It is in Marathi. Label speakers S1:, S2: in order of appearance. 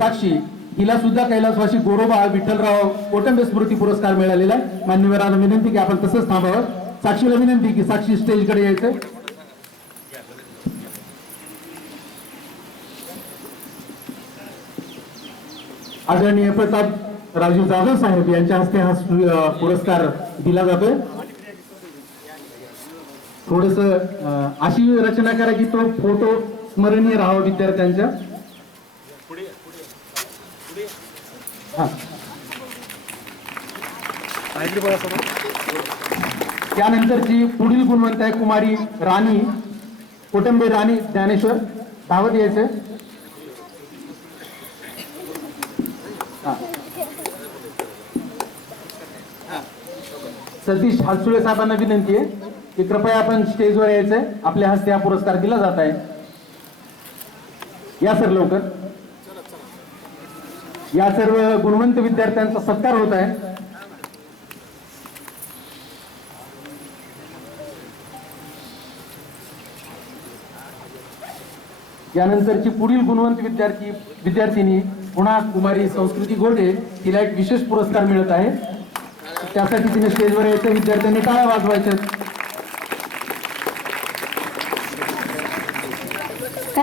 S1: साक्षी हिला सुद्धा कैलासवासी गोरोबा विठ्ठलराव कोटंबे स्मृती पुरस्कार मिळालेला आहे. मान्यवरांना विनंती की आपण तसंच थांबावं. साक्षीला विनंती की साक्षी स्टेजकडे यायचं. आदरणीय प्रताप राजू जाधव साहेब यांच्या हस्ते हा पुरस्कार दिला जातोय. थोडस अशी रचना करा की तो फोटो स्मरणीय राहावा विद्यार्थ्यांच्या. त्यानंतरची पुढील गुणवंत आहे कुमारी राणी कुटुंबी राणी ज्ञानेश्वर. धावत यायचं. हा. सतीश हालसुळे साहेबांना विनंती आहे की कृपया आपण स्टेजवर यायचंय. आपल्या हस्ते हा पुरस्कार दिला जात आहे. या सर लवकर. या सर्व गुणवंत विद्यार्थ्यांचा सत्कार होत आहे. यानंतरची पुढील गुणवंत विद्यार्थी विद्यार्थिनी पुन्हा कुमारी संस्कृती गोडे तिला एक विशेष पुरस्कार मिळत आहे. त्यासाठी तिने स्टेजवर यायचं. विद्यार्थ्यांनी टाळ्या वाजवायच्या.